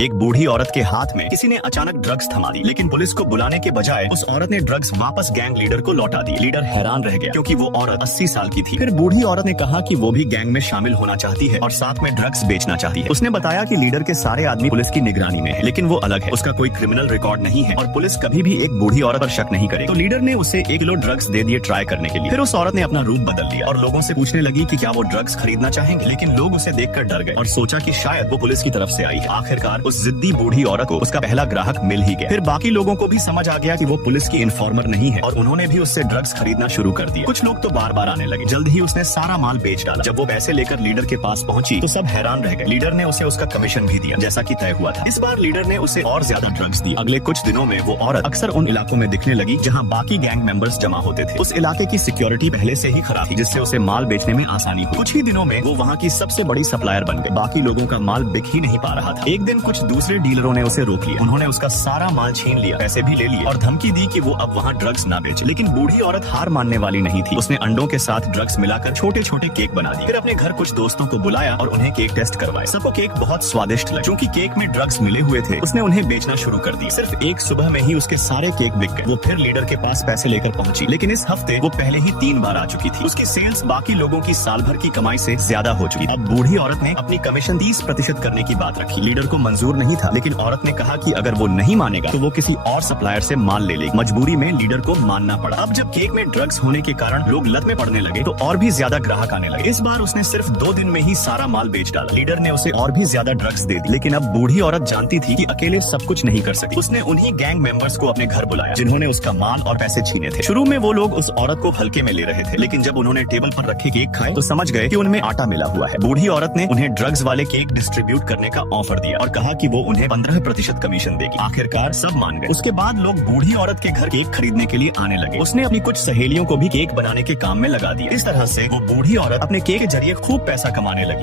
एक बूढ़ी औरत के हाथ में किसी ने अचानक ड्रग्स थमा दी, लेकिन पुलिस को बुलाने के बजाय उस औरत ने ड्रग्स वापस गैंग लीडर को लौटा दी। लीडर हैरान रह गया क्योंकि वो औरत 80 साल की थी। फिर बूढ़ी औरत ने कहा कि वो भी गैंग में शामिल होना चाहती है और साथ में ड्रग्स बेचना चाहती है। उसने बताया कि लीडर के सारे आदमी पुलिस की निगरानी में है, लेकिन वो अलग है, उसका कोई क्रिमिनल रिकॉर्ड नहीं है और पुलिस कभी भी एक बूढ़ी औरत पर शक नहीं करेगी। तो लीडर ने उसे 1 किलो ड्रग्स दे दिए ट्राई करने के लिए। फिर उस औरत ने अपना रूप बदल लिया और लोगों से पूछने लगी कि क्या वो ड्रग्स खरीदना चाहेंगे, लेकिन लोग उसे देखकर डर गए और सोचा कि शायद वो पुलिस की तरफ से आई है। आखिरकार उस जिद्दी बूढ़ी औरत को उसका पहला ग्राहक मिल ही गया। फिर बाकी लोगों को भी समझ आ गया कि वो पुलिस की इन्फॉर्मर नहीं है और उन्होंने भी उससे ड्रग्स खरीदना शुरू कर दिया। कुछ लोग तो बार बार आने लगे। जल्द ही उसने सारा माल बेच डाला। जब वो पैसे लेकर लीडर के पास पहुंची तो सब हैरान रह गए। लीडर ने उसे उसका कमीशन भी दिया जैसा कि तय हुआ था। इस बार लीडर ने उसे और ज्यादा ड्रग्स दिए। अगले कुछ दिनों में वो औरत अक्सर उन इलाकों में दिखने लगी जहाँ बाकी गैंग मेंबर्स जमा होते थे। उस इलाके की सिक्योरिटी पहले से ही खराब थी, जिससे उसे माल बेचने में आसानी हुई। कुछ ही दिनों में वो वहाँ की सबसे बड़ी सप्लायर बन गई। बाकी लोगों का माल बिक ही नहीं पा रहा था। एक दिन कुछ दूसरे डीलरों ने उसे रोक लिया। उन्होंने उसका सारा माल छीन लिया, पैसे भी ले लिए और धमकी दी कि वो अब वहाँ ड्रग्स ना बेचे। लेकिन बूढ़ी औरत हार मानने वाली नहीं थी। उसने अंडों के साथ ड्रग्स मिलाकर छोटे छोटे केक बना दिए। फिर अपने घर कुछ दोस्तों को बुलाया और उन्हें केक टेस्ट करवाए। सबको केक बहुत स्वादिष्ट लगे। चूंकि केक में ड्रग्स मिले हुए थे, उसने उन्हें बेचना शुरू कर दिया। सिर्फ एक सुबह में ही उसके सारे केक बिक गए। वो फिर लीडर के पास पैसे लेकर पहुंची, लेकिन इस हफ्ते वो पहले ही 3 बार आ चुकी थी। उसकी सेल्स बाकी लोगों की साल भर की कमाई से ज्यादा हो चुकी। अब बूढ़ी औरत ने अपनी कमीशन 30% करने की बात रखी। लीडर को मंजूर नहीं था, लेकिन औरत ने कहा कि अगर वो नहीं मानेगा तो वो किसी और सप्लायर से माल ले लेगी। मजबूरी में लीडर को मानना पड़ा। अब जब केक में ड्रग्स होने के कारण लोग लत में पड़ने लगे तो और भी ज्यादा ग्राहक आने लगे। इस बार उसने सिर्फ 2 दिन में ही सारा माल बेच डाला। लीडर ने उसे और भी ज्यादा ड्रग्स दे दी, लेकिन अब बूढ़ी औरत जानती थी कि अकेले सब कुछ नहीं कर सकती। उसने उन्हीं गैंग मेंबर्स को अपने घर बुलाया जिन्होंने उसका माल और पैसे छीने थे। शुरू में वो लोग उस औरत को हल्के में ले रहे थे, लेकिन जब उन्होंने टेबल पर रखे केक खाए तो समझ गए कि उनमें आटा मिला हुआ है। बूढ़ी औरत ने उन्हें ड्रग्स वाले केक डिस्ट्रीब्यूट करने का ऑफर दिया और कहा कि वो उन्हें 15% कमीशन देगी। आखिरकार सब मान गए। उसके बाद लोग बूढ़ी औरत के घर केक खरीदने के लिए आने लगे। उसने अपनी कुछ सहेलियों को भी केक बनाने के काम में लगा दिया। इस तरह से वो बूढ़ी औरत अपने केक के जरिए खूब पैसा कमाने लगी।